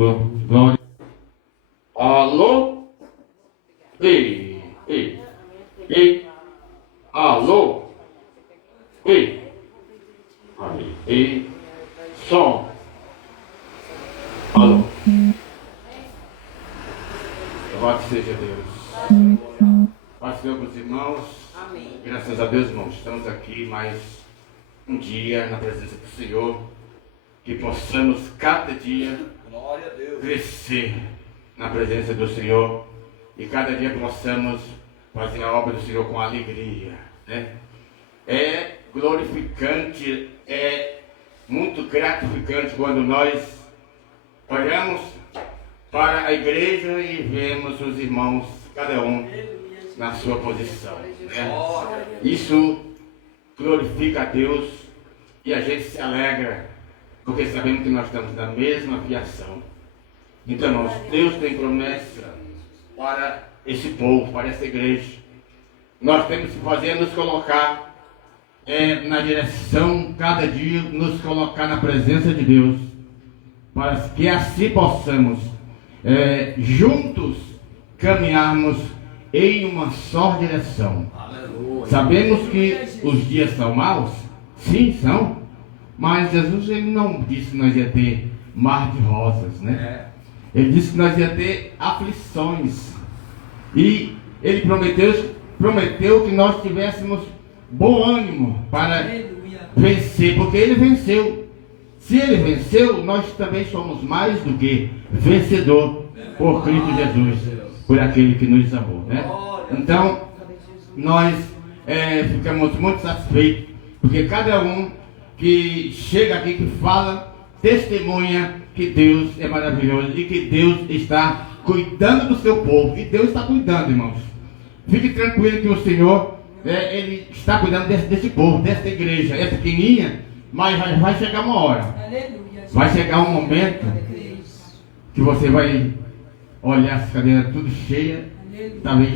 Glória. Alô? Ei, ei, ei. Alô? Ei. Aí, ei. Som. Alô? Louvado seja Deus. Paz para os irmãos. Amém. Graças a Deus, irmãos, estamos aqui mais um dia na presença do Senhor. Que possamos cada dia crescer na presença do Senhor. E cada dia possamos fazer a obra do Senhor com alegria, né? É glorificante, é muito gratificante quando nós olhamos para a igreja e vemos os irmãos, cada um na sua posição, né? Isso glorifica a Deus e a gente se alegra, porque sabemos que nós estamos na mesma fiação. Então, irmãos, Deus tem promessa para esse povo, para essa igreja. Nós temos que fazer, nos colocar na direção, cada dia, nos colocar na presença de Deus, para que assim possamos juntos caminharmos em uma só direção. Aleluia. Sabemos que os dias são maus, sim, são, mas Jesus ele não disse que nós ia ter mar de rosas, né? Ele disse que nós ia ter aflições, e ele prometeu que nós tivéssemos bom ânimo para vencer, porque ele venceu. Se ele venceu, nós também somos mais do que vencedor por Cristo Jesus, por aquele que nos amou, né? Então, nós ficamos muito satisfeitos, porque cada um que chega aqui, que fala, testemunha que Deus é maravilhoso e que Deus está cuidando do seu povo. E Deus está cuidando, irmãos. Fique tranquilo que o Senhor, Ele está cuidando desse povo, dessa igreja. É pequenininha, mas vai chegar uma hora. Vai chegar um momento que você vai olhar as cadeiras tudo cheias, talvez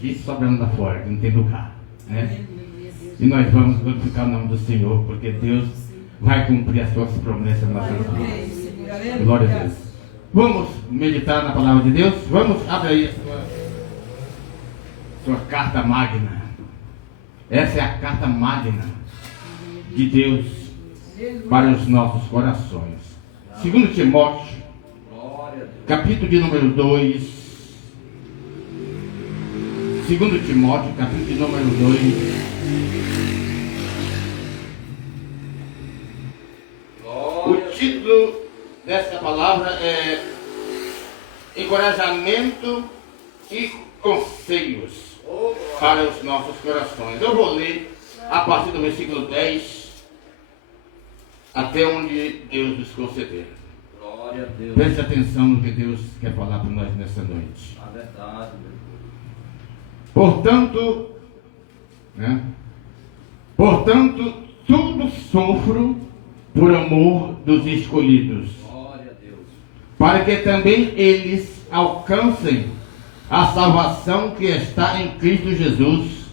gente sobrando lá fora, que não tem lugar, né? E nós vamos glorificar o nome do Senhor, porque Deus vai cumprir as suas promessas na nossa vida. Glória a Deus. Vamos meditar na palavra de Deus? Vamos abrir aí a sua carta magna. Essa é a carta magna de Deus para os nossos corações. 2 Timóteo, capítulo de número 2. 2 Timóteo, capítulo de número 2. O título dessa palavra é Encorajamento e Conselhos para os nossos corações. Eu vou ler a partir do versículo 10 até onde Deus nos conceder. Glória a Deus. Preste atenção no que Deus quer falar para nós nessa noite. A verdade. Portanto, tudo sofro por amor dos escolhidos, Glória a Deus. para que também eles alcancem a salvação que está em Cristo Jesus,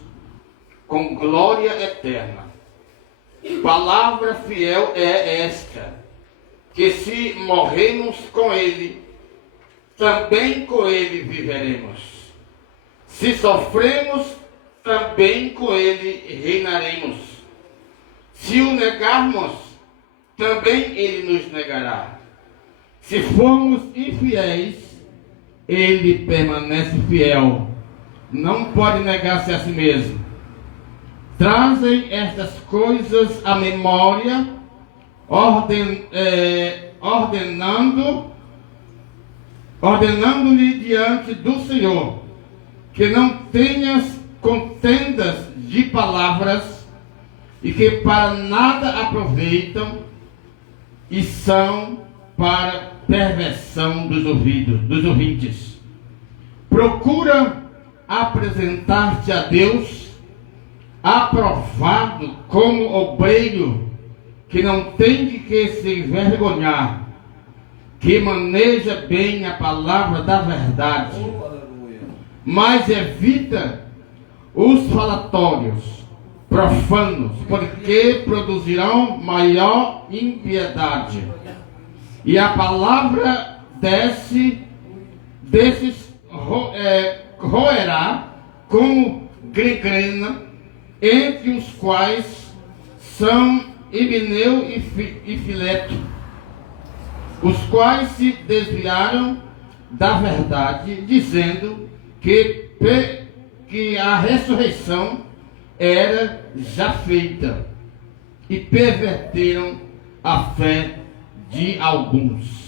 com glória eterna. Palavra fiel é esta, que se morremos com Ele, também com Ele viveremos. Se sofremos, também com Ele reinaremos. Se o negarmos, também Ele nos negará. Se formos infiéis, Ele permanece fiel, não pode negar-se a si mesmo. Trazem estas coisas à memória, ordenando-lhe diante do Senhor, que não tenhas contendas de palavras, e que para nada aproveitam, e são para perversão dos ouvintes. Procura apresentar-te a Deus aprovado como obreiro, que não tem de que se envergonhar, que maneja bem a palavra da verdade, mas evita os falatórios profanos, porque produzirão maior impiedade. E a palavra desses roerá como gangrena, entre os quais são Himeneu e Fileto, os quais se desviaram da verdade, dizendo que a ressurreição era já feita, e perverteram a fé de alguns.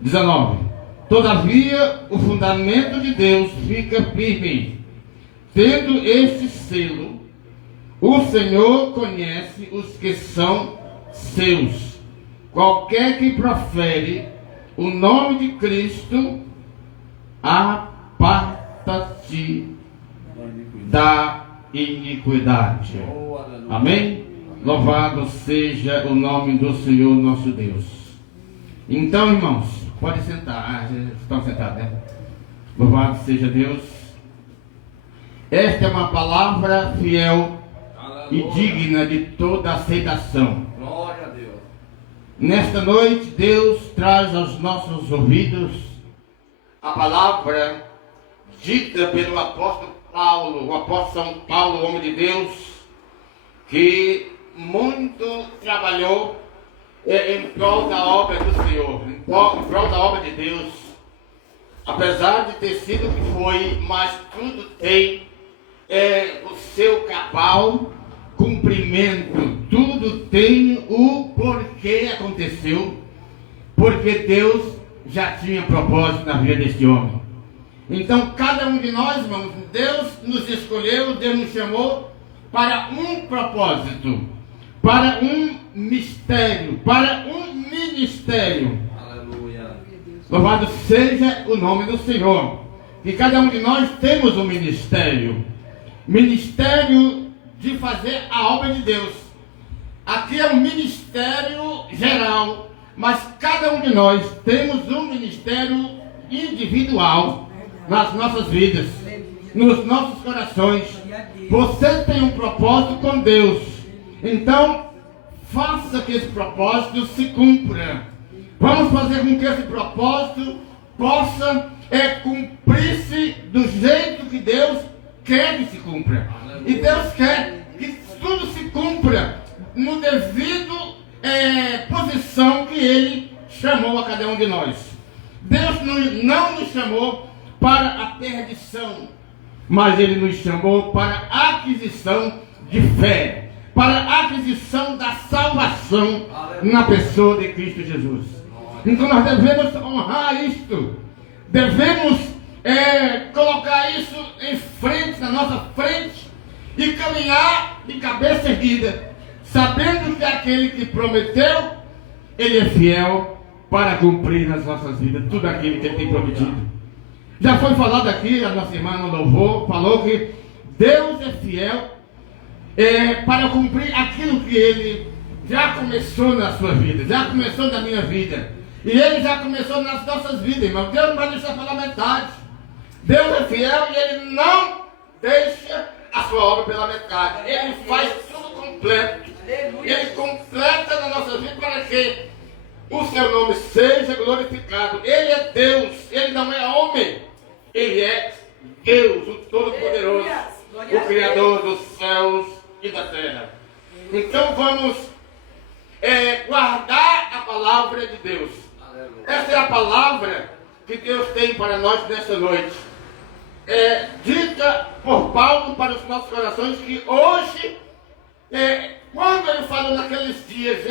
19. Todavia, o fundamento de Deus fica firme. Tendo este selo, o Senhor conhece os que são seus. Qualquer que profere o nome de Cristo, aparta-te da iniquidade. Amém? Louvado seja o nome do Senhor nosso Deus. Então, irmãos, pode sentar. Estão sentados, né? Louvado seja Deus. Esta é uma palavra fiel e digna de toda aceitação. Glória a Deus. Nesta noite, Deus traz aos nossos ouvidos a palavra dita pelo apóstolo Paulo, o apóstolo São Paulo, o homem de Deus, que muito trabalhou em prol da obra do Senhor, em prol da obra de Deus. Apesar de ter sido o que foi, mas tudo tem o seu cabal cumprimento, tudo tem o porquê aconteceu, porque Deus já tinha propósito na vida deste homem. Então, cada um de nós, irmãos, Deus nos escolheu, Deus nos chamou para um propósito, para um mistério, para um ministério. Aleluia. Louvado seja o nome do Senhor. E cada um de nós temos um ministério. Ministério de fazer a obra de Deus. Aqui é um ministério geral, mas cada um de nós temos um ministério individual nas nossas vidas, nos nossos corações. Você tem um propósito com Deus. Então, faça que esse propósito se cumpra. Vamos fazer com que esse propósito possa cumprir-se do jeito que Deus quer que se cumpra. E Deus quer que tudo se cumpra no devido posição que Ele chamou a cada um de nós. Deus não nos chamou para a perdição, mas Ele nos chamou para a aquisição de fé, para a aquisição da salvação na pessoa de Cristo Jesus. Então nós devemos honrar isto, devemos colocar isso em frente, na nossa frente, e caminhar de cabeça erguida, sabendo que aquele que prometeu, Ele é fiel para cumprir nas nossas vidas tudo aquilo que Ele tem prometido. Já foi falado aqui, a nossa irmã no louvor falou que Deus é fiel para cumprir aquilo que Ele já começou na sua vida, já começou na minha vida. E Ele já começou nas nossas vidas, irmão. Deus não vai deixar pela metade. Deus é fiel e Ele não deixa a sua obra pela metade. Ele faz tudo completo. Ele completa na nossa vida para que o seu nome seja glorificado. Ele é Deus, Ele não é homem. Ele é Deus, o Todo-Poderoso, o Criador dos céus e da terra. Então vamos guardar a palavra de Deus. Essa é a palavra que Deus tem para nós nesta noite. Dita por Paulo para os nossos corações, que hoje, quando ele falou naqueles dias,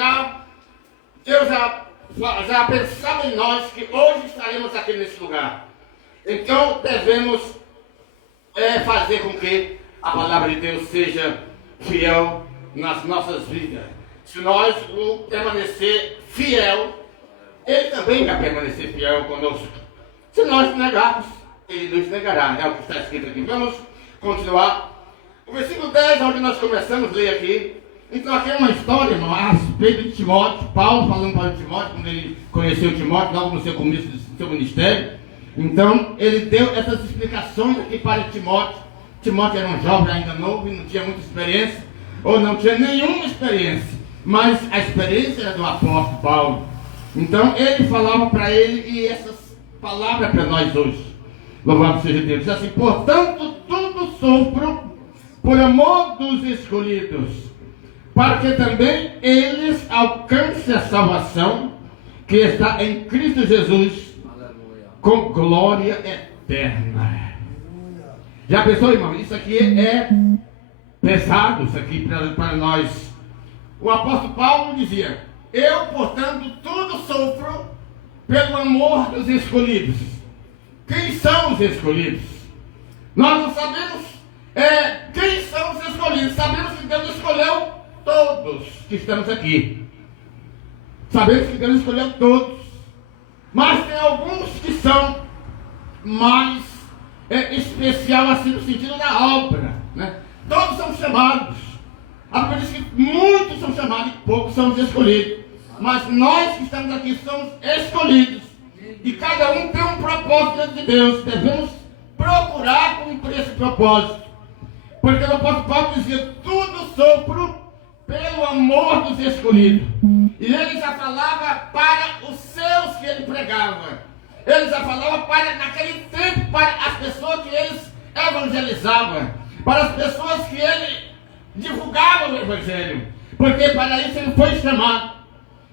Deus já pensava em nós que hoje estaremos aqui nesse lugar. Então devemos fazer com que a palavra de Deus seja fiel nas nossas vidas. Se nós permanecer fiel, Ele também vai permanecer fiel conosco. Se nós negarmos, Ele nos negará. É o que está escrito aqui. Vamos continuar. O versículo 10, onde nós começamos a ler aqui. Então aqui é uma história, irmão, a respeito de Timóteo. Paulo falando para Timóteo, quando ele conheceu Timóteo, logo no seu começo do seu ministério. Então ele deu essas explicações aqui para Timóteo. Timóteo era um jovem ainda novo e não tinha muita experiência, ou não tinha nenhuma experiência. Mas a experiência era do apóstolo Paulo. Então ele falava para ele, e essas palavras para nós hoje. Louvado seja Deus. Diz assim: portanto, tudo sofro por amor dos escolhidos, para que também eles alcancem a salvação que está em Cristo Jesus, com glória eterna. Já pensou, irmão? Isso aqui é pesado, isso aqui para nós. O apóstolo Paulo dizia: eu, portanto, tudo sofro pelo amor dos escolhidos. Quem são os escolhidos? Nós não sabemos quem são os escolhidos. Sabemos que Deus escolheu todos que estamos aqui. Sabemos que Deus escolheu todos. Mas tem alguns que são mais especial assim no sentido da obra, né? Todos são chamados. A Bíblia diz que muitos são chamados e poucos são escolhidos. Mas nós que estamos aqui somos escolhidos. E cada um tem um propósito diante de Deus. Devemos procurar cumprir esse propósito. Porque o apóstolo Paulo dizia: tudo sofro pelo amor dos escolhidos. E ele já falava para os seus que ele pregava. Ele já falava naquele tempo para as pessoas que eles evangelizavam. Para as pessoas que ele divulgava o evangelho. Porque para isso ele foi chamado.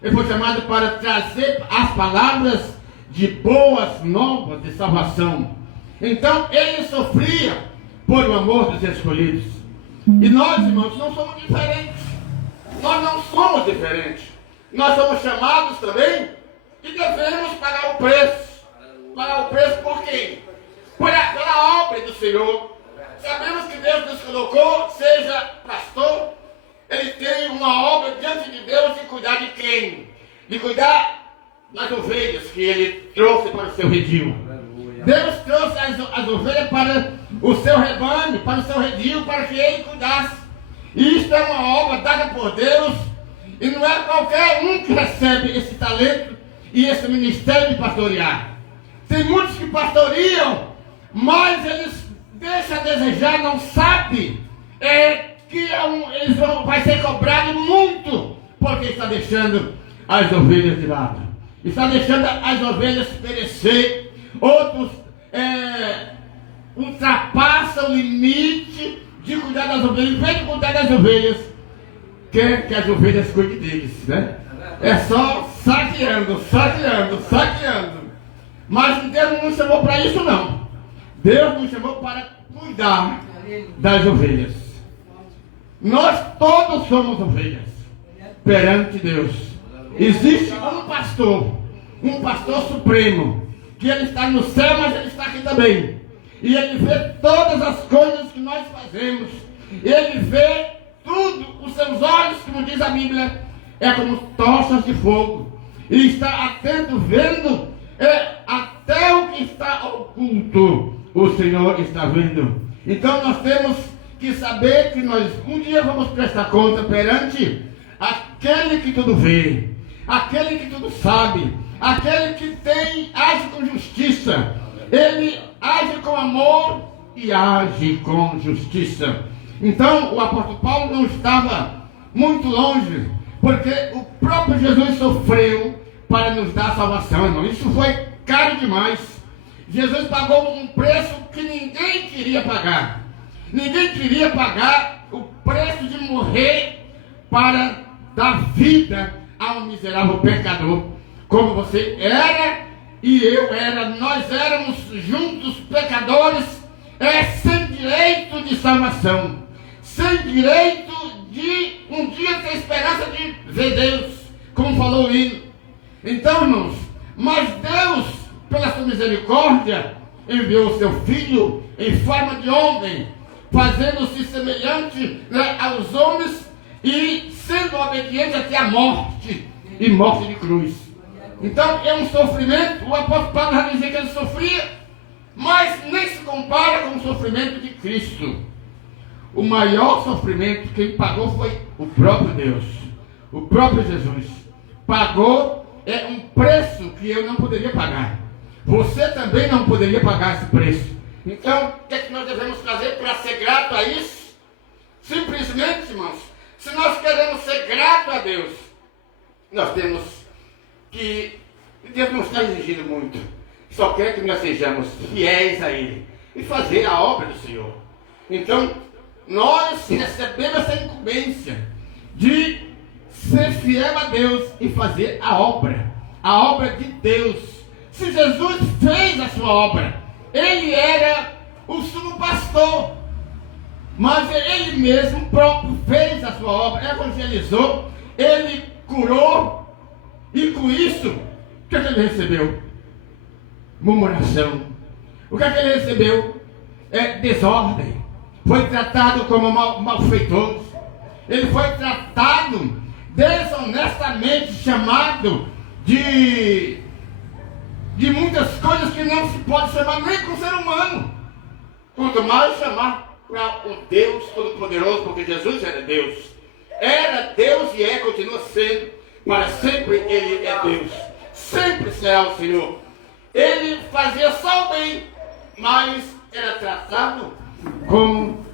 Ele foi chamado para trazer as palavras de boas novas de salvação. Então ele sofria por o amor dos escolhidos. E nós, irmãos, não somos diferentes. Nós não somos diferentes. Nós somos chamados também e devemos pagar o preço. Pagar o preço por quem? Pela obra do Senhor. Sabemos que Deus nos colocou, seja pastor, ele tem uma obra diante de Deus de cuidar de quem? De cuidar das ovelhas que ele trouxe para o seu redil. Deus trouxe as ovelhas para o seu rebanho, para o seu redil, para que ele cuidasse. E isto é uma obra dada por Deus, e não é qualquer um que recebe esse talento e esse ministério de pastorear. Tem muitos que pastoream, mas eles deixam a desejar, não sabem que vai ser cobrado muito, porque está deixando as ovelhas de lado. Está deixando as ovelhas perecer. Outros ultrapassam o limite de cuidar das ovelhas. Em vez de cuidar das ovelhas, quer que as ovelhas cuidem deles, né? É só saqueando. Mas Deus não nos chamou para isso, não. Deus nos chamou para cuidar das ovelhas. Nós todos somos ovelhas perante Deus. Existe um pastor supremo, que ele está no céu, mas ele está aqui também. E ele vê todas as coisas que nós fazemos. Ele vê tudo. Os seus olhos, como diz a Bíblia, é como tochas de fogo. E está atento, vendo até o que está oculto. O Senhor está vendo. Então nós temos que saber que nós um dia vamos prestar conta perante aquele que tudo vê, aquele que tudo sabe, aquele que age com justiça. Ele age com amor e age com justiça. Então o apóstolo Paulo não estava muito longe, porque o próprio Jesus sofreu para nos dar salvação, irmão. Isso foi caro demais. Jesus pagou um preço que ninguém queria pagar. Ninguém queria pagar o preço de morrer para dar vida a um miserável pecador, como você era e eu era. Nós éramos juntos pecadores, sem direito de salvação, sem direito de um dia ter esperança de ver Deus, como falou o hino. Então, irmãos, mas Deus, pela sua misericórdia, enviou o seu Filho em forma de homem, fazendo-se semelhante, aos homens e sendo obediente até a morte, e morte de cruz. Então é um sofrimento. O apóstolo Paulo já dizia que ele sofria, mas nem se compara com o sofrimento de Cristo. O maior sofrimento quem pagou foi o próprio Deus, o próprio Jesus. Pagou um preço que eu não poderia pagar. Você também não poderia pagar esse preço. Então, o que é que nós devemos fazer para ser grato a isso? Simplesmente, irmãos, se nós queremos ser grato a Deus, nós temos que Deus não está exigindo muito. Só quer que nós sejamos fiéis a Ele e fazer a obra do Senhor. Então, nós recebemos essa incumbência de ser fiel a Deus e fazer a obra de Deus. Se Jesus fez a sua obra, Ele era o sumo pastor, mas Ele mesmo próprio fez a sua obra, evangelizou, Ele curou, e com isso, o que é que Ele recebeu? Murmuração. O que é que Ele recebeu? Desordem. Foi tratado como malfeitor. Ele foi tratado desonestamente, chamado de muitas coisas que não se pode chamar nem com o ser humano. Quanto mais chamar para o Deus Todo-Poderoso, porque Jesus era Deus. Era Deus e continua sendo. Para sempre Ele é Deus. Sempre será o Senhor. Ele fazia só o bem, mas era tratado como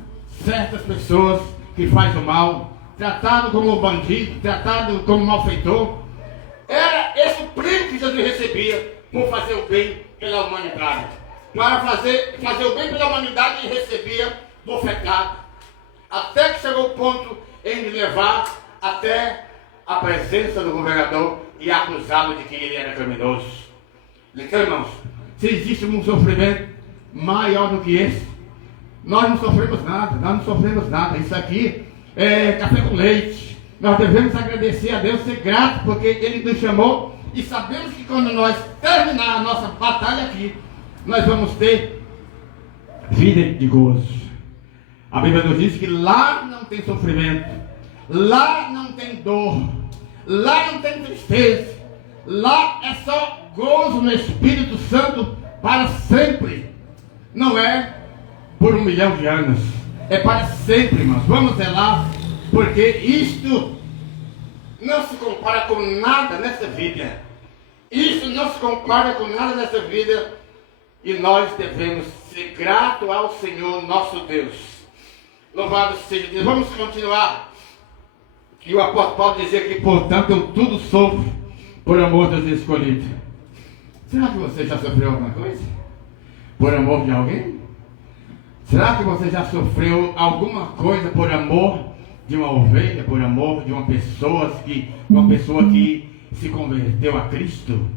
certas pessoas que fazem o mal, tratado como bandido, tratado como malfeitor. Era esse o prêmio que Jesus recebia por fazer o bem pela humanidade. Para fazer o bem pela humanidade, ele recebia bofetada. Até que chegou o ponto em me levar até a presença do governador e acusá-lo de que ele era criminoso. Então, irmãos, se existe um sofrimento maior do que esse, nós não sofremos nada. Isso aqui é café com leite. Nós devemos agradecer a Deus, ser grato, porque Ele nos chamou, e sabemos que quando nós terminar a nossa batalha aqui, nós vamos ter vida de gozo. A Bíblia nos diz que lá não tem sofrimento, lá não tem dor, lá não tem tristeza, lá é só gozo no Espírito Santo para sempre. Não é por 1 milhão de anos, é para sempre, irmãos. Vamos zelar, porque isto não se compara com nada nessa vida. Isso não se compara com nada nessa vida, e nós devemos ser gratos ao Senhor nosso Deus. Louvado seja Deus. Vamos continuar. E o apóstolo Paulo dizia que, portanto, eu tudo sofro por amor dos escolhidos. Será que você já sofreu alguma coisa? Por amor de alguém? Será que você já sofreu alguma coisa por amor de uma ovelha, por amor de uma pessoa que se converteu a Cristo?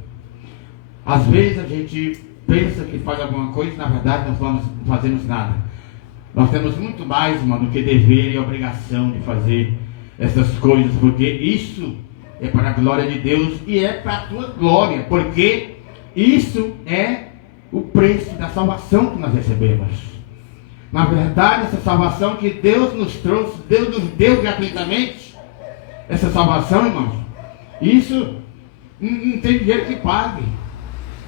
Às vezes a gente pensa que faz alguma coisa, na verdade nós não fazemos nada. Nós temos muito mais, irmão, do que dever e obrigação de fazer essas coisas, porque isso é para a glória de Deus e é para a tua glória, porque isso é o preço da salvação que nós recebemos. Na verdade, essa salvação que Deus nos trouxe, Deus nos deu gratuitamente, essa salvação, irmãos, isso não tem dinheiro que pague.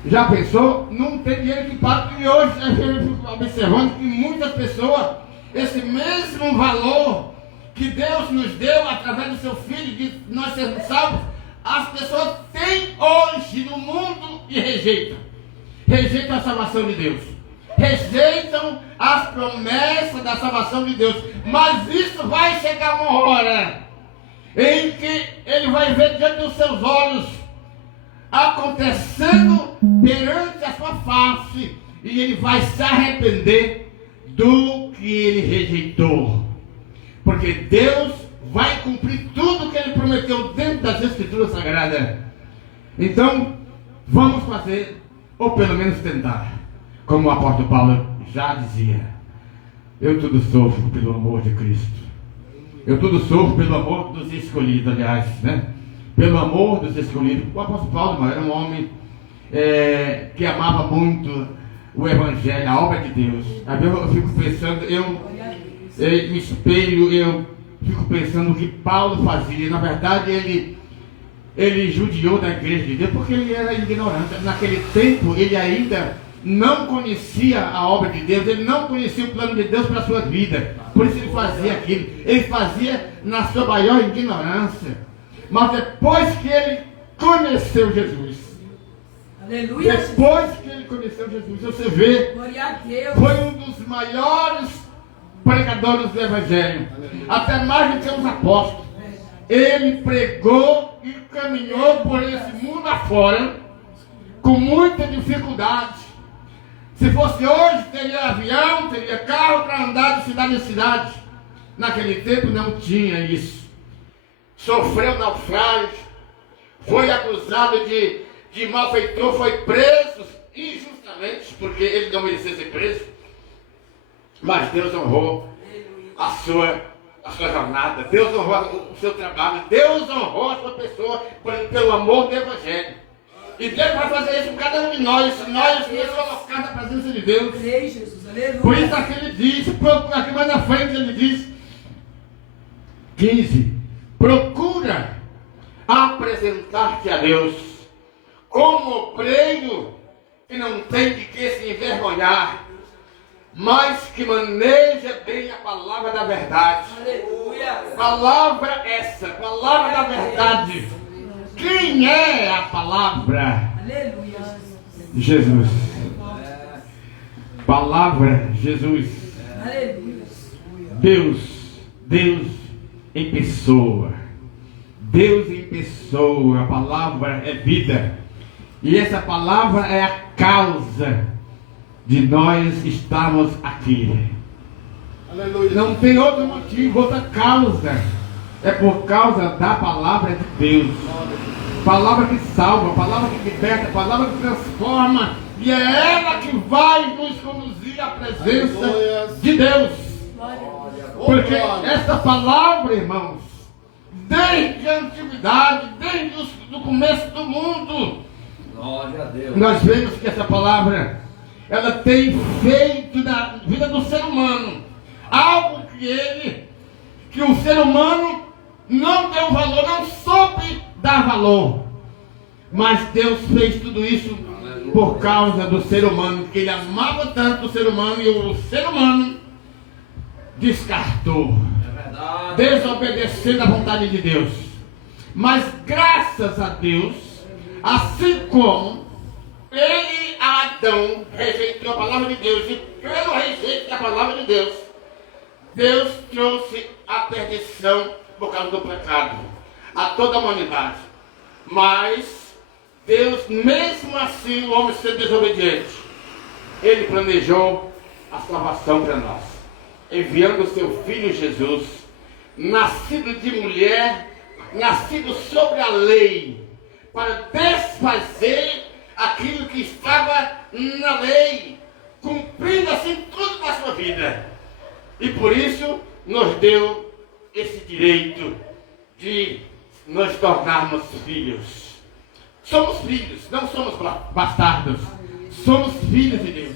Já pensou? Não tem dinheiro que pague. E hoje eu fico observando que muitas pessoas, esse mesmo valor que Deus nos deu através do seu Filho, de nós sermos salvos, as pessoas têm hoje no mundo e rejeitam. Rejeitam a salvação de Deus. Rejeitam as promessas da salvação de Deus. Mas isso vai chegar uma hora em que ele vai ver diante dos seus olhos acontecendo perante a sua face, e ele vai se arrepender do que ele rejeitou, porque Deus vai cumprir tudo que ele prometeu dentro das Escrituras Sagradas. Então vamos fazer, ou pelo menos tentar, como o apóstolo Paulo já dizia: eu tudo sofro pelo amor de Cristo. Eu tudo sofro pelo amor dos escolhidos, aliás, né? Pelo amor dos escolhidos. O apóstolo Paulo era um homem que amava muito o Evangelho, a obra de Deus. Aí eu fico pensando, eu me espelho, eu fico pensando o que Paulo fazia. Na verdade, ele judiou da igreja de Deus porque ele era ignorante. Naquele tempo, ele ainda não conhecia a obra de Deus, ele não conhecia o plano de Deus para a sua vida. Por isso ele fazia aquilo. Ele fazia na sua maior ignorância. Mas depois que ele conheceu Jesus, aleluia, depois que ele conheceu Jesus, você vê, glória a Deus, foi um dos maiores pregadores do Evangelho, até mais do que os apóstolos. Ele pregou e caminhou por esse mundo afora com muita dificuldade. Se fosse hoje, teria avião, teria carro para andar de cidade em cidade. Naquele tempo não tinha isso. Sofreu naufrágio, foi acusado de malfeitor, foi preso injustamente, porque ele não merecia ser preso. Mas Deus honrou a sua jornada, Deus honrou o seu trabalho, Deus honrou a sua pessoa pelo amor do Evangelho. E Deus vai fazer isso com cada um de nós, se nós nos colocar na presença de Deus. Jesus, aleluia. Por isso aqui ele diz, aqui mais na frente ele diz, 15, procura apresentar-te a Deus como obreiro que não tem de que se envergonhar, mas que maneja bem a palavra da verdade. Aleluia. Palavra essa, palavra da verdade. Quem é a palavra? Aleluia. Jesus. Palavra Jesus. Aleluia. Deus em pessoa. Deus em pessoa. A palavra é vida. E essa palavra é a causa de nós estarmos aqui. Aleluia. Não tem outro motivo, outra causa. É por causa da palavra de Deus. Palavra que salva, palavra que liberta, palavra que transforma. E é ela que vai nos conduzir à presença Aleluia. de Deus. Porque Glória. essa palavra, irmãos, desde a antiguidade, desde o começo do mundo, Glória a Deus. nós vemos que essa palavra, ela tem feito na vida do ser humano algo que o ser humano não deu valor, não soube dar valor. Mas Deus fez tudo isso por causa do ser humano, porque ele amava tanto o ser humano e o ser humano descartou, É verdade. desobedecendo à vontade de Deus. Mas graças a Deus, assim como ele, Adão, rejeitou a palavra de Deus, e pelo rejeito da palavra de Deus, Deus trouxe a perdição por causa do pecado a toda a humanidade. Mas Deus, mesmo assim, o homem ser desobediente, ele planejou a salvação para nós, enviando o seu Filho Jesus, nascido de mulher, nascido sobre a lei, para desfazer aquilo que estava na lei, cumprindo assim tudo na sua vida. E por isso nos deu esse direito de nos tornarmos filhos. Somos filhos, não somos bastardos. Somos filhos de Deus,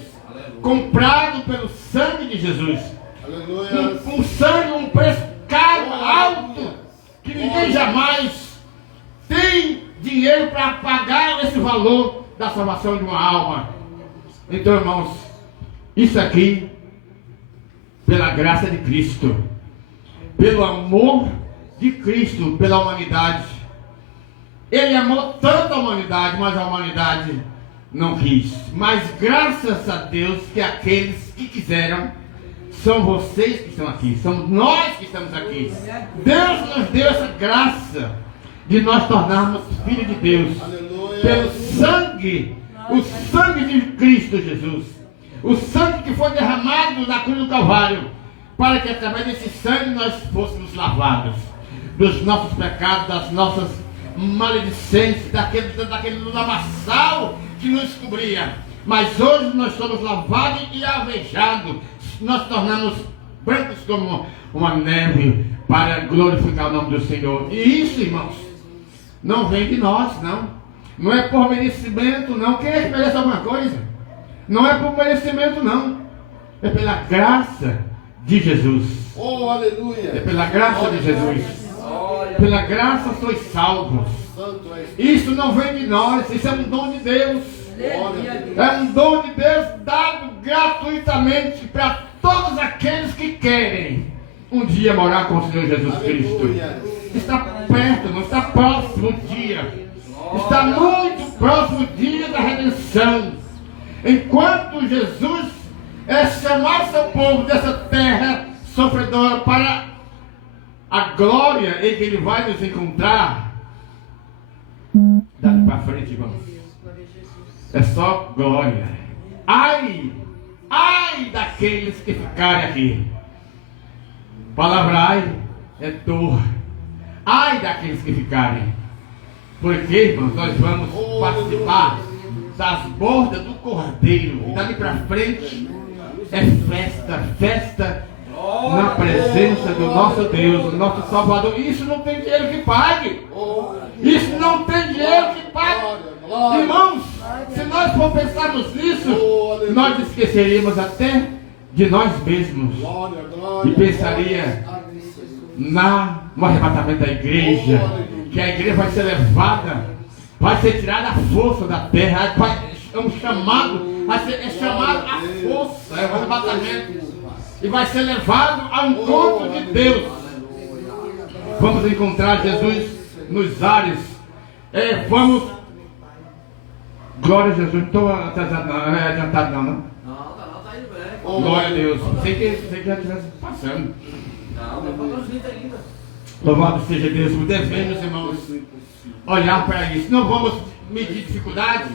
comprados pelo sangue de Jesus. Aleluia. Um sangue, um preço caro, alto, que ninguém jamais tem dinheiro para pagar esse valor da salvação de uma alma. Então, irmãos, isso aqui, pela graça de Cristo, pelo amor de Cristo pela humanidade. Ele amou tanto a humanidade, mas a humanidade não quis. Mas graças a Deus que aqueles que quiseram são vocês que estão aqui, somos nós que estamos aqui. Deus nos deu essa graça de nós tornarmos filhos de Deus. Aleluia. Pelo sangue, o sangue de Cristo Jesus, o sangue que foi derramado na cruz do Calvário, para que através desse sangue nós fôssemos lavados dos nossos pecados, das nossas maledicências, daquele lamaçal que nos cobria. Mas hoje nós somos lavados e alvejados, nós tornamos brancos como uma neve, para glorificar o nome do Senhor. E isso, irmãos, não vem de nós, não. Não é por merecimento, não. Quem é que merece alguma coisa? Não é por merecimento, não. É pela graça de Jesus. Oh, aleluia. É pela graça de Jesus. Pela graça sois salvos. Santo és. Isso não vem de nós, isso é um dom de Deus. É um dom de Deus dado gratuitamente para todos aqueles que querem um dia morar com o Senhor Jesus Cristo. Aleluia. Está perto, não está próximo o dia. Está muito próximo o dia da redenção. Enquanto Jesus chamar seu povo dessa terra sofredora para a glória em que Ele vai nos encontrar, frente, irmãos. É só glória. Ai daqueles que ficarem aqui. Palavra ai é dor. Ai daqueles que ficarem. Porque, irmãos, nós vamos participar das bordas do Cordeiro. E dali para frente é festa na presença do nosso Deus, do nosso Salvador. Isso não tem dinheiro que pague. Isso não tem dinheiro que pague. Irmãos, se nós for pensarmos nisso, nós esqueceríamos até de nós mesmos. E pensaria no arrebatamento da igreja, que a igreja vai ser levada, vai ser tirada a força da terra, é um chamado, é chamado a força, é o arrebatamento, e vai ser levado ao encontro de Deus. Vamos encontrar Jesus nos ares, glória a Jesus, não estou atrasado não, não é adiantado não, Não, tá indo bem. glória a Deus, sei que já estivesse passando. Não, tá falando gente ainda. Louvado seja Deus, devemos, irmãos, olhar para isso. Não vamos medir dificuldades.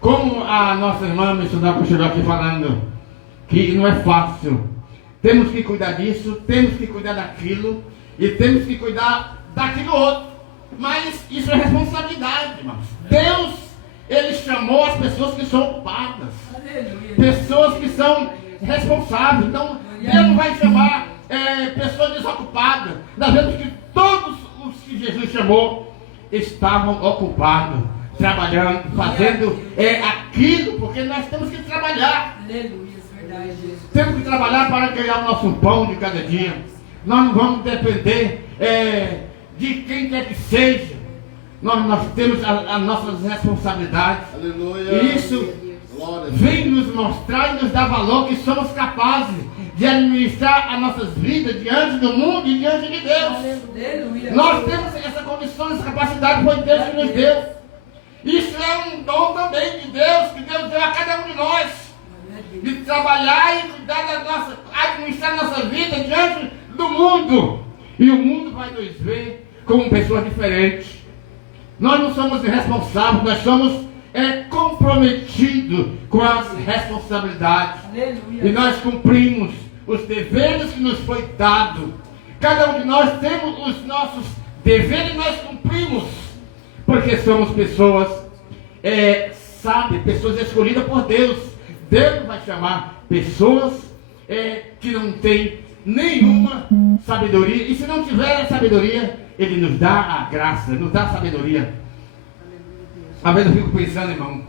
Como a nossa irmã missionária chegou aqui falando, que não é fácil. Temos que cuidar disso, temos que cuidar daquilo, e temos que cuidar daquilo outro. Mas isso é responsabilidade, irmãos. Deus, Ele chamou as pessoas que são ocupadas. Pessoas que são responsáveis. Então, Deus não vai chamar pessoas desocupadas. Nós vemos que todos os que Jesus chamou estavam ocupados, trabalhando, fazendo aquilo, porque nós temos que trabalhar. Temos que trabalhar para ganhar o nosso pão de cada dia. Nós não vamos depender de quem quer que seja. Nós temos as nossas responsabilidades. Aleluia. E isso vem nos mostrar e nos dar valor que somos capazes de administrar as nossas vidas diante do mundo e diante de Deus. Nós temos essa condição, essa capacidade, foi Deus que nos deu. Isso é um dom também de Deus, que Deus deu a cada um de nós, de trabalhar e cuidar da nossa, administrar a nossa vida diante do mundo. E o mundo vai nos ver como pessoas diferentes. Nós não somos irresponsáveis, nós somos comprometidos com as responsabilidades. E nós cumprimos os deveres que nos foi dado. Cada um de nós temos os nossos deveres e nós cumprimos. Porque somos pessoas sábias, pessoas escolhidas por Deus. Deus vai chamar pessoas que não têm nenhuma sabedoria. E se não tiver sabedoria, Ele nos dá a graça, nos dá a sabedoria. Às vezes eu fico pensando, irmão,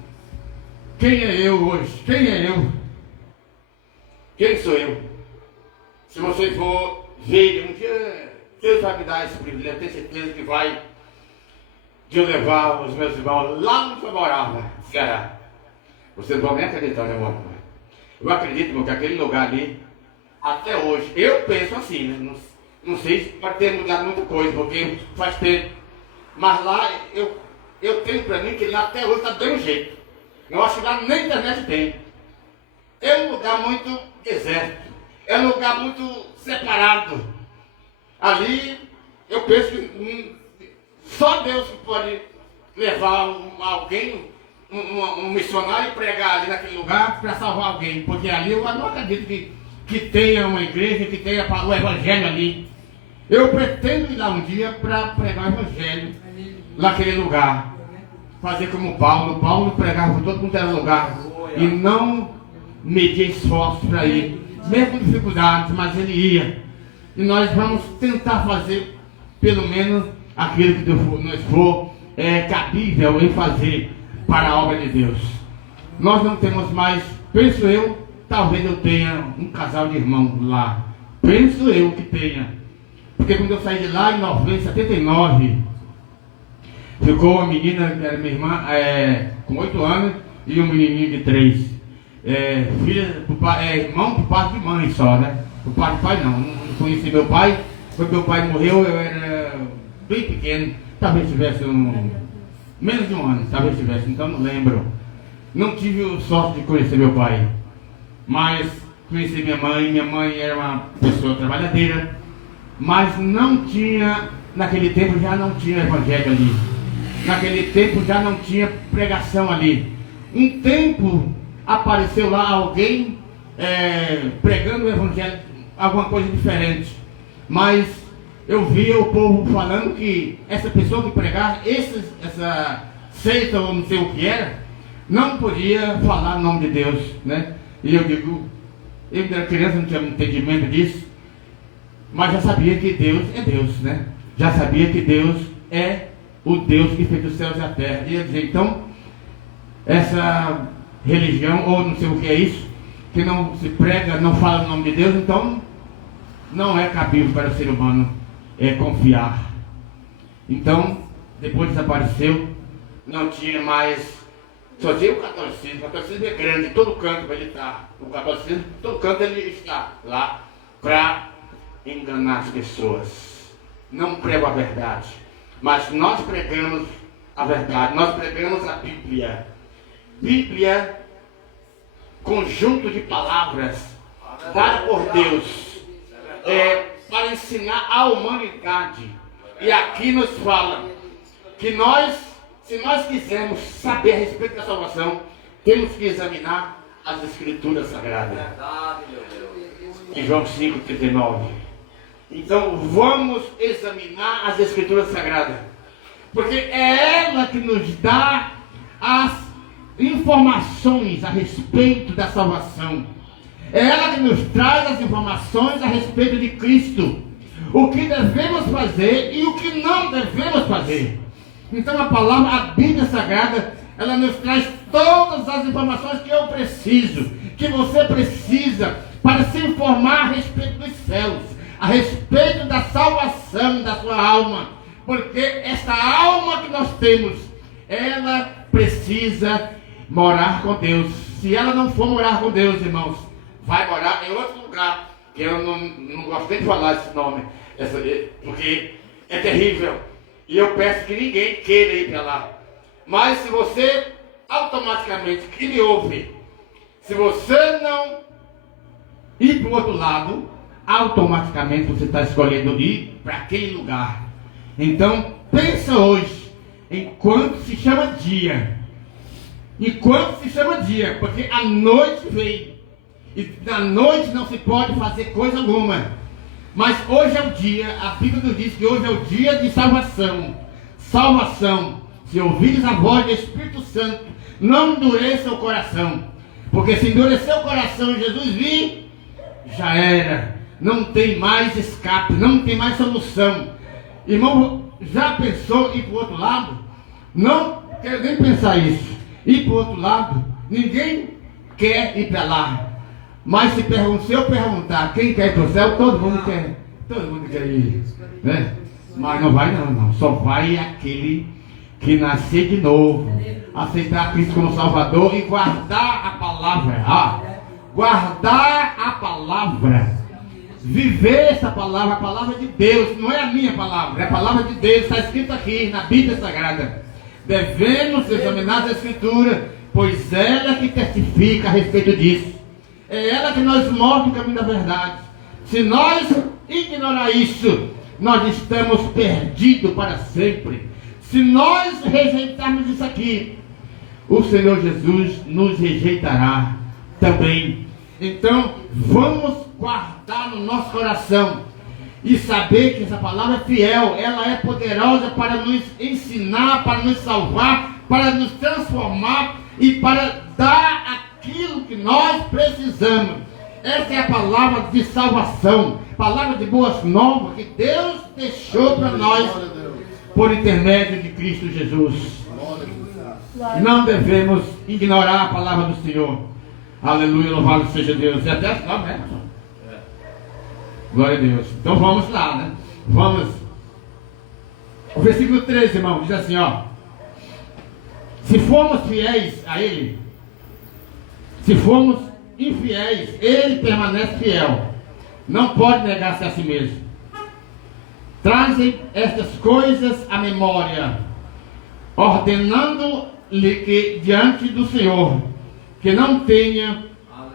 quem é eu hoje? Quem é eu? Quem sou eu? Se você for ver, um dia Deus vai me dar esse privilégio, eu tenho certeza que vai de eu levar os meus irmãos lá onde eu morava, Ceará. Vocês vão nem acreditar, né, irmão? Eu acredito, irmão, que aquele lugar ali, até hoje, eu penso assim, né? Não sei se pode ter mudado muita coisa, porque faz tempo. Mas lá, eu tenho para mim que lá até hoje está bem um jeito. Eu acho que lá nem internet tem. É um lugar muito deserto. É um lugar muito separado. Ali, eu penso que só Deus pode levar alguém, um missionário, e pregar ali naquele lugar para salvar alguém. Porque ali eu não acredito que tenha uma igreja, que tenha o evangelho ali. Eu pretendo ir lá um dia para pregar o evangelho naquele lugar. Fazer como Paulo. Paulo pregava por todo mundo era lugar. E não media esforço para ir. Mesmo com dificuldades, mas ele ia. E nós vamos tentar fazer pelo menos aquilo que nos for cabível em fazer para a obra de Deus. Nós não temos mais, penso eu, talvez eu tenha um casal de irmãos lá. Penso eu que tenha. Porque quando eu saí de lá em 79, ficou uma menina que era minha irmã com 8 anos e um menininho de 3. Filha, irmão por parte de mãe só, né? Por parte de pai não conheci meu pai. Quando meu pai morreu eu era bem pequeno. Talvez tivesse menos de um ano, talvez tivesse, então não lembro. Não tive a sorte de conhecer meu pai. Mas conheci minha mãe era uma pessoa trabalhadeira. Mas não tinha, naquele tempo já não tinha evangelho ali. naquele tempo já não tinha pregação ali. Um tempo apareceu lá alguém pregando o evangelho, alguma coisa diferente. Mas eu via o povo falando que essa pessoa que pregava, essa seita ou não sei o que era, não podia falar o nome de Deus, né? E eu digo, eu era criança, não tinha entendimento disso, mas já sabia que Deus é Deus, né? Já sabia que Deus é o Deus que fez os céus e a terra. E eu dizia, então, essa religião, ou não sei o que é isso, que não se prega, não fala o nome de Deus, então não é cabível para o ser humano confiar. Então, depois desapareceu, não tinha mais, só tinha o catolicismo é grande, em todo canto ele está, o catolicismo, em todo canto ele está lá para enganar as pessoas. Não prego a verdade, mas nós pregamos a verdade, nós pregamos a Bíblia. Bíblia, conjunto de palavras dada por Deus para ensinar a humanidade. E aqui nos fala que se nós quisermos saber a respeito da salvação, temos que examinar as Escrituras Sagradas. Em João 5,39. Então vamos examinar as Escrituras Sagradas, porque é ela que nos dá as informações a respeito da salvação. É ela que nos traz as informações a respeito de Cristo, o que devemos fazer e o que não devemos fazer. Então a palavra, a Bíblia Sagrada, ela nos traz todas as informações que eu preciso, que você precisa para se informar a respeito dos céus, a respeito da salvação da sua alma, porque essa alma que nós temos, ela precisa morar com Deus. Se ela não for morar com Deus, irmãos, vai morar em outro lugar, que eu não gosto nem de falar esse nome, porque é terrível, e eu peço que ninguém queira ir para lá. Mas se você automaticamente, que me ouve, se você não ir para o outro lado, automaticamente você está escolhendo ir para aquele lugar. Então pensa hoje, enquanto se chama dia, porque a noite veio, e na noite não se pode fazer coisa alguma. Mas hoje é o dia, a Bíblia nos diz que hoje é o dia de salvação. Salvação. Se ouvires a voz do Espírito Santo, não endureça o coração. Porque se endurecer o coração e Jesus vir, já era. Não tem mais escape, não tem mais solução. Irmão, já pensou ir para o outro lado? Não quero nem pensar isso. Ir para o outro lado, ninguém quer ir para lá. Mas se eu perguntar quem quer ir para o céu, todo mundo quer ir, né? Mas não vai não, só vai aquele que nascer de novo, aceitar Cristo como Salvador e guardar a palavra, guardar a palavra, viver essa palavra, a palavra de Deus, não é a minha palavra, é a palavra de Deus, está escrito aqui na Bíblia Sagrada. Devemos examinar a Escritura, pois ela que testifica a respeito disso. É ela que nos mostra o caminho da verdade. Se nós ignorar isso, nós estamos perdidos para sempre. Se nós rejeitarmos isso aqui, o Senhor Jesus nos rejeitará também. Então, vamos guardar no nosso coração e saber que essa palavra é fiel, ela é poderosa para nos ensinar, para nos salvar, para nos transformar e para dar aquilo que nós precisamos. Essa é a palavra de salvação, palavra de boas novas que Deus deixou para nós por intermédio de Cristo Jesus. Não devemos ignorar a palavra do Senhor. Aleluia, louvado seja Deus. E até lá, né? Glória a Deus. Então vamos lá, né? Vamos. O versículo 13, irmão, diz assim, ó: se formos fiéis a Ele, se formos infiéis, Ele permanece fiel, não pode negar-se a si mesmo. Trazem estas coisas à memória, ordenando-lhe que diante do Senhor, que não tenha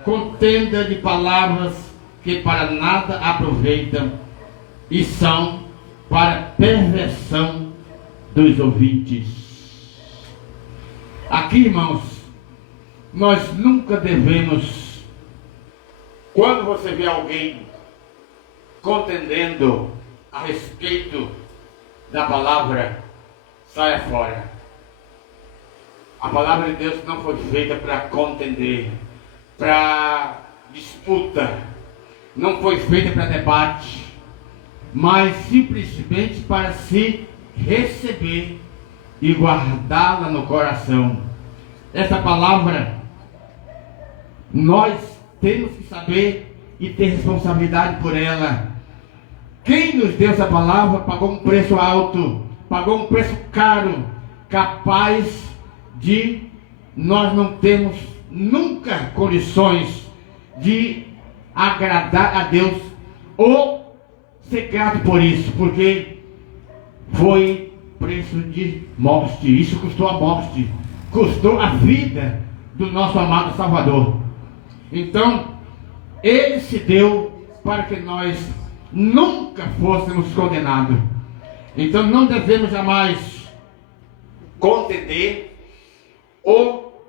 contenda de palavras que para nada aproveitam e são para perversão dos ouvintes. Aqui, irmãos, nós nunca devemos, quando você vê alguém contendendo a respeito da palavra, saia fora. A palavra de Deus não foi feita para contender, para disputa, não foi feita para debate, mas simplesmente para se receber e guardá-la no coração. Essa palavra, nós temos que saber e ter responsabilidade por ela. Quem nos deu essa palavra pagou um preço alto, pagou um preço caro, capaz de nós não termos nunca condições de agradar a Deus ou ser grato por isso, porque foi preço de morte. Isso custou a morte, custou a vida do nosso amado Salvador. Então, Ele se deu para que nós nunca fôssemos condenados. Então, não devemos jamais contender ou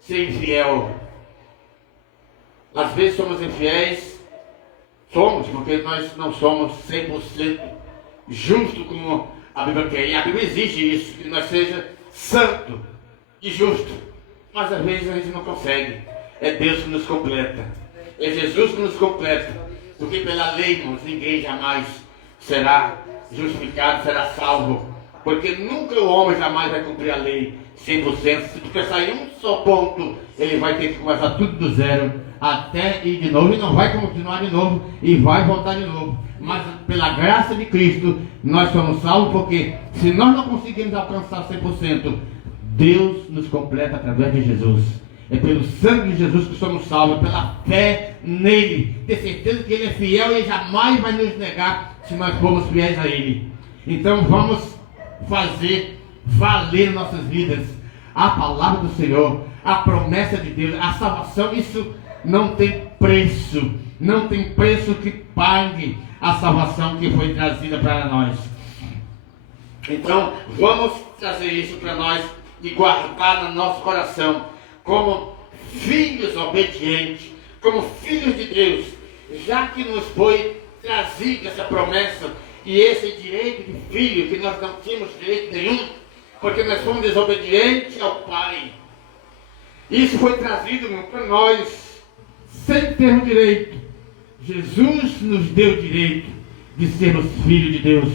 ser infiel. Às vezes somos infiéis, porque nós não somos 100% justos como a Bíblia quer. E a Bíblia exige isso, que nós seja santo e justo. Mas às vezes a gente não consegue. É Deus que nos completa. É Jesus que nos completa. Porque pela lei, irmãos, ninguém jamais será justificado, será salvo. Porque nunca o homem jamais vai cumprir a lei 100%. Se tu pensar em um só ponto, ele vai ter que começar tudo do zero, até ir de novo, e não vai continuar de novo, e vai voltar de novo. Mas pela graça de Cristo, nós somos salvos, porque se nós não conseguimos alcançar 100%, Deus nos completa através de Jesus. É pelo sangue de Jesus que somos salvos, pela fé nele. Ter certeza que ele é fiel e ele jamais vai nos negar se nós formos fiéis a ele. Então vamos fazer valer nossas vidas a palavra do Senhor, a promessa de Deus, a salvação. Isso não tem preço, não tem preço que pague a salvação que foi trazida para nós. Então vamos trazer isso para nós e guardar no nosso coração como filhos obedientes, como filhos de Deus, já que nos foi trazida essa promessa e esse direito de filho, que nós não tínhamos direito nenhum, porque nós fomos desobedientes ao Pai. Isso foi trazido para nós sem termos direito. Jesus nos deu direito de sermos filhos de Deus.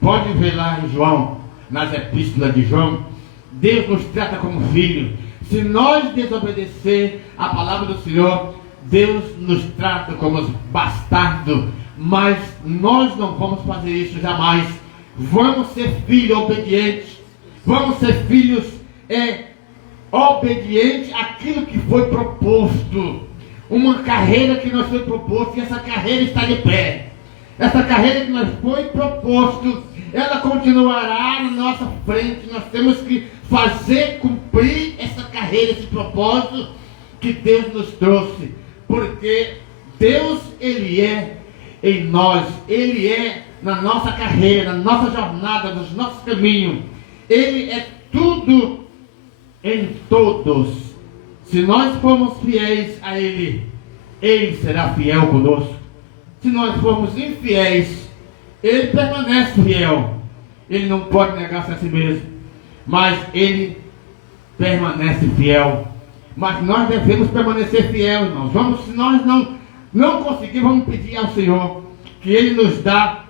Pode ver lá em João, nas epístolas de João, Deus nos trata como filho. Se nós desobedecer a palavra do Senhor, Deus nos trata como bastardo. Mas nós não vamos fazer isso jamais. Vamos ser filhos obedientes. Vamos ser filhos obedientes àquilo que foi proposto. Uma carreira que nos foi proposto, e essa carreira está de pé. Essa carreira que nos foi proposto, ela continuará na nossa frente. Nós temos que fazer cumprir essa carreira, esse propósito que Deus nos trouxe. Porque Deus, Ele é em nós, Ele é na nossa carreira, na nossa jornada, nos nossos caminhos. Ele é tudo em todos. Se nós formos fiéis a Ele, Ele será fiel conosco. Se nós formos infiéis, Ele permanece fiel. Ele não pode negar-se a si mesmo, mas Ele permanece fiel. Mas nós devemos permanecer fiel, irmãos. Se nós não conseguirmos, vamos pedir ao Senhor que Ele nos dá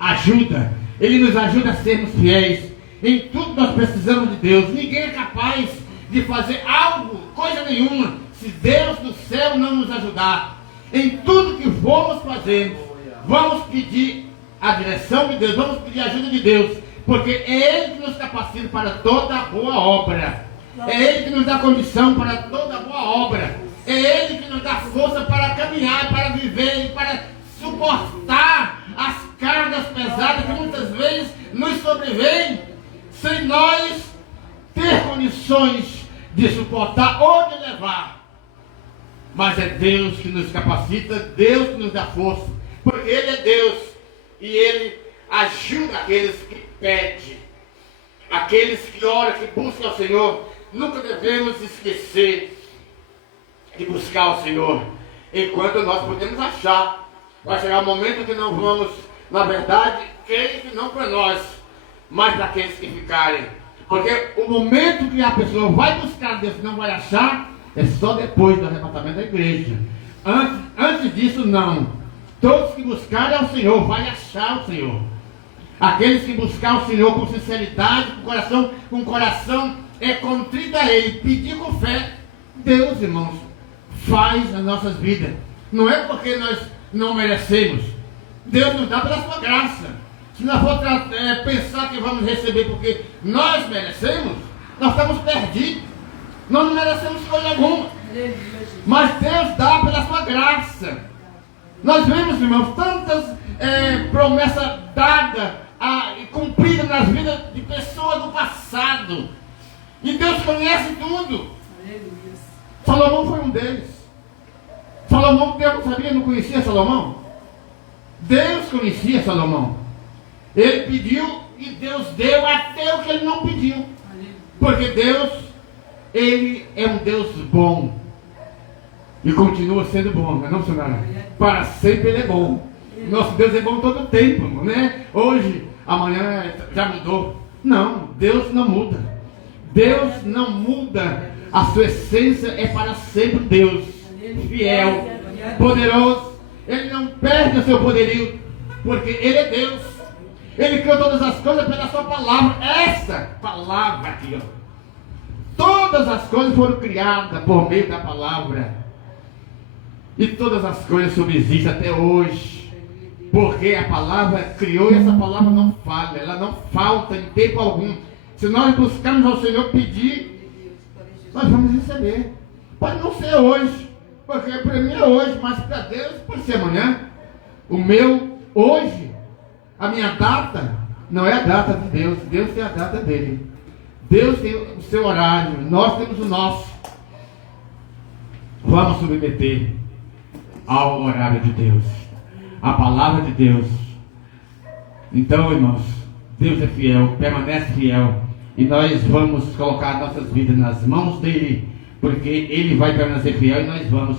ajuda. Ele nos ajuda a sermos fiéis. Em tudo nós precisamos de Deus. Ninguém é capaz de fazer algo, coisa nenhuma, se Deus do céu não nos ajudar. Em tudo que formos fazer, vamos pedir a direção de Deus, vamos pedir a ajuda de Deus, porque é Ele que nos capacita para toda boa obra. É Ele que nos dá condição para toda boa obra. É Ele que nos dá força para caminhar, para viver e para suportar as cargas pesadas que muitas vezes nos sobrevêm, sem nós ter condições de suportar ou de levar. Mas é Deus que nos capacita, Deus que nos dá força, porque Ele é Deus e Ele ajuda aqueles que pedem. aqueles que oram, que buscam o Senhor, nunca devemos esquecer de buscar o Senhor, enquanto nós podemos achar. Vai chegar um momento que não vamos, na verdade, creio que não para nós, mas para aqueles que ficarem. Porque o momento que a pessoa vai buscar Deus e não vai achar, é só depois do arrebatamento da igreja. Antes disso, não. Todos que buscarem ao Senhor, vai achar o Senhor. Aqueles que buscar o Senhor com sinceridade, com coração contrito a Ele, pedir com fé, Deus, irmãos, faz nas nossas vidas. Não é porque nós não merecemos. Deus nos dá pela sua graça. Se nós for pensar que vamos receber porque nós merecemos, nós estamos perdidos. Nós não merecemos coisa alguma. Mas Deus dá pela sua graça. Nós vemos, irmãos, tantas promessas dadas e cumpridas nas vidas de pessoas do passado. E Deus conhece tudo. Salomão foi um deles. Salomão, Deus não sabia, não conhecia Salomão? Deus conhecia Salomão. Ele pediu e Deus deu até o que ele não pediu. Porque Deus, Ele é um Deus bom. E continua sendo bom, não é não, senhora? Para sempre Ele é bom. Nosso Deus é bom todo o tempo, né? Hoje, amanhã já mudou. Não, Deus não muda. Deus não muda. A sua essência é para sempre Deus. Fiel, poderoso. Ele não perde o seu poderio, porque Ele é Deus. Ele criou todas as coisas pela sua palavra. Essa palavra aqui, ó. Todas as coisas foram criadas por meio da palavra. E todas as coisas subsistem até hoje. Porque a palavra criou e essa palavra não falha. Ela não falta em tempo algum. Se nós buscarmos ao Senhor pedir, nós vamos receber. Pode não ser hoje, porque para mim é hoje, mas para Deus pode ser amanhã. O meu hoje, a minha data, não é a data de Deus. Deus tem a data dele. Deus tem o seu horário, nós temos o nosso. Vamos submeter ao horário de Deus, a palavra de Deus. Então, irmãos, Deus é fiel, permanece fiel, e nós vamos colocar nossas vidas nas mãos dele, porque ele vai permanecer fiel e nós vamos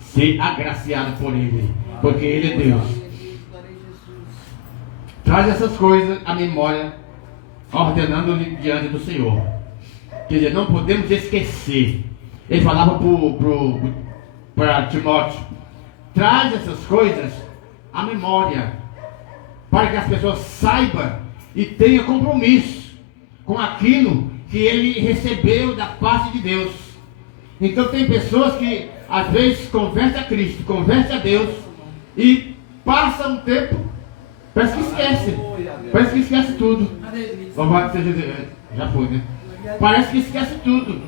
ser agraciados por ele, porque ele é Deus. Traz essas coisas à memória, ordenando-lhe diante do Senhor. Quer dizer, não podemos esquecer. Ele falava para Timóteo: traz essas coisas à memória, para que as pessoas saibam e tenham compromisso com aquilo que ele recebeu da parte de Deus. Então tem pessoas que às vezes convertem a Cristo, convertem a Deus, e passa um tempo, parece que esquece. Parece que esquece tudo. Louvado seja Deus. Já foi, né? Parece que esquece tudo.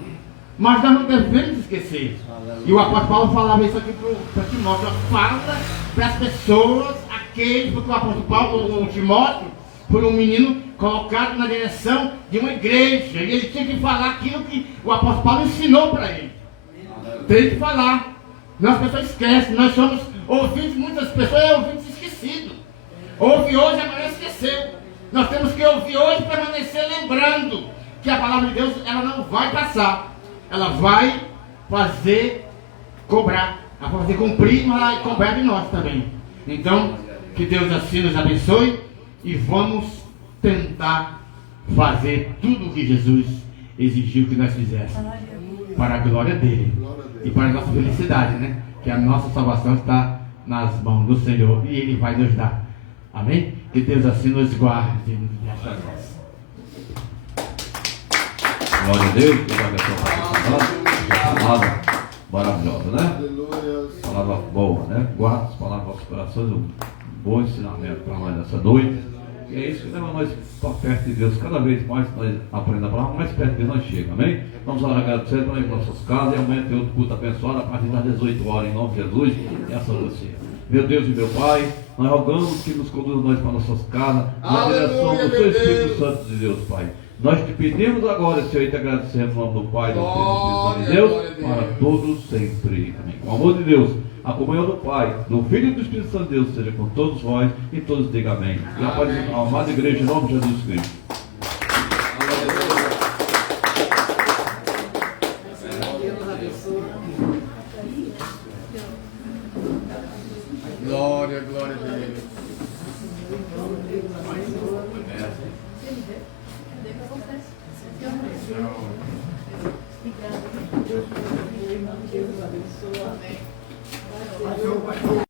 Mas nós não devemos esquecer. E o apóstolo Paulo falava isso aqui para Timóteo. Fala para as pessoas, aqueles, porque o apóstolo Paulo, o Timóteo, foi um menino colocado na direção de uma igreja. E ele tinha que falar aquilo que o apóstolo Paulo ensinou para ele. Tem que falar. Nós pessoas esquecem. Nós somos ouvintes, muitas pessoas é ouvintes esquecidos. Ouve hoje, amanhã esqueceu. Nós temos que ouvir hoje e permanecer lembrando que a palavra de Deus, ela não vai passar. Ela vai fazer cobrar. Ela vai fazer cumprir, mas ela cobrar de nós também. Então, que Deus assim nos abençoe e vamos tentar fazer tudo o que Jesus exigiu que nós fizéssemos. Para a glória dele. E para a nossa felicidade, né? Que a nossa salvação está nas mãos do Senhor e Ele vai nos dar. Amém? Que Deus assim nos guarde. Glória a Deus, que vai a palavra maravilhosa, né? Aleluia. Palavra boa, né? Guarda as palavras dos corações, um bom ensinamento para nós nessa noite. E é isso que leva nós para perto de Deus. Cada vez mais nós aprendemos a palavra, mais perto de Deus nós chegamos, amém? Vamos orar agradecendo para ir para nossas casas e amanhã tem outro culto abençoado a partir das 18 horas, em nome de Jesus. E essa você. Meu Deus e meu Pai, nós rogamos que nos conduza nós para nossas casas, na direção do Seu Espírito Santo de Deus, Pai. Nós te pedimos agora, Senhor, e te agradecemos em nome do Pai, do Filho e do Espírito Santo de Deus, para todos sempre. Amém. Com o amor de Deus, a comunhão do Pai, do Filho e do Espírito Santo de Deus, seja com todos vós e todos digam amém. E a paz da amada igreja, em nome de Jesus Cristo. Glória, glória a Deus. Obrigada. Deus abençoe. Amém.